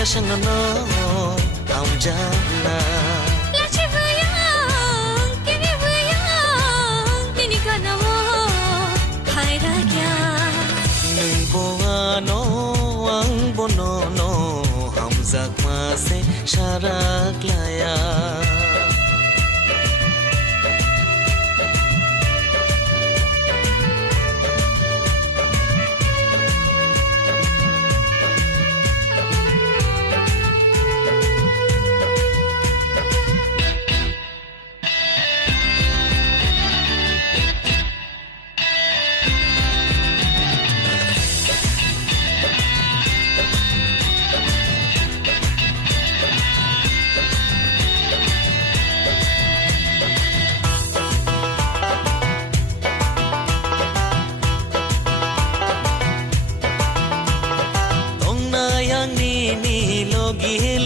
thaya sang no am jana lachi bayang kini bayang ini kana wo phaira kya nung bo no ang bono no ham jak ma se sharak laya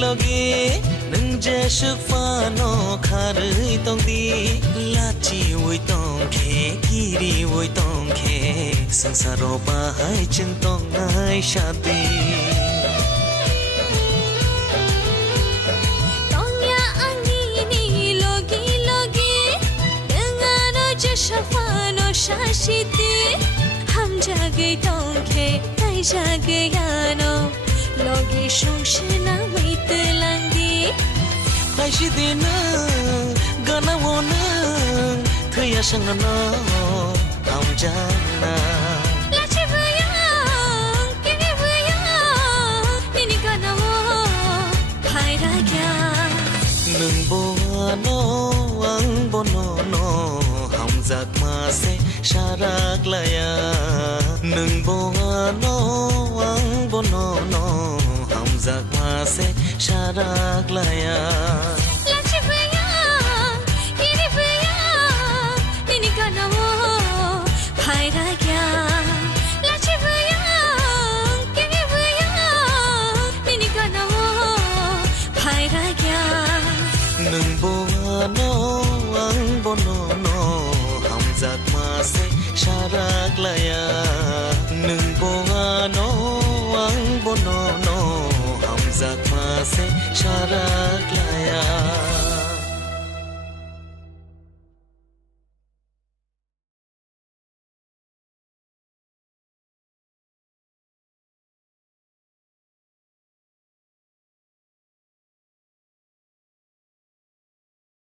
logi nung je shuk fa no khari tong di la chi oi tong khe kiri oi tong khe sansaro ba hai chen tong nai shadi tong ya ani ni logi logi dengan je shuk fa no shashiti ham jage tong khe tai jage yano logi shongshina waitlandi Aishi dina gana wona thaya sang no am jana lachi bayang kini bayang ini kana wo phaira kya nung bo no ang bono no ham jak ma se sharak laya nung bo no ang bono no ham jak ma se sharak laya lachi bayang ini kana wo phaira kya lachi bayang kini bayang ini kana wo phaira kya nung bo no ang bono no ham jak ma se sharak laya nung bo no ang bono no ham jak ma se sharak laya